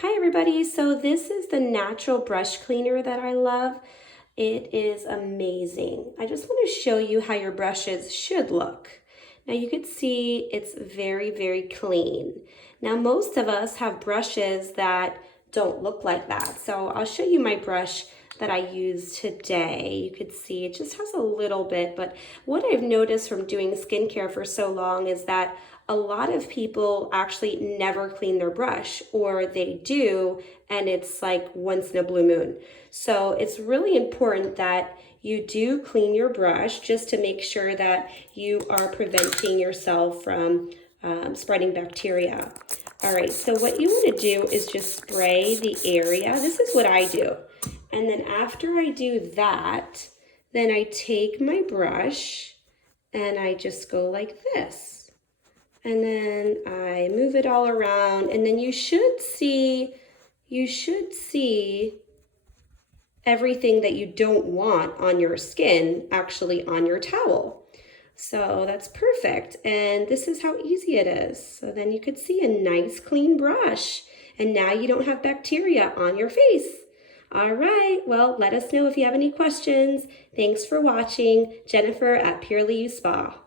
Hi everybody, so this is the natural brush cleaner that I love. It is amazing. I just want to show you how your brushes should look. Now you can see it's very clean. Now most of us have brushes that don't look like that. So I'll show you my brush that I use today. You could see it just has a little bit, but what I've noticed from doing skincare for so long is that a lot of people actually never clean their brush, or they do and it's like once in a blue moon. So it's really important that you do clean your brush just to make sure that you are preventing yourself from spreading bacteria. All right, so what you want to do is just spray the area. This is what I do. And then after I do that, then I take my brush and I just go like this. And then I move it all around, and then you should see everything that you don't want on your skin actually on your towel. So that's perfect. And this is how easy it is. So then you could see a nice clean brush, and now you don't have bacteria on your face. All right, well, let us know if you have any questions. Thanks for watching. Jennifer at Purely You Spa.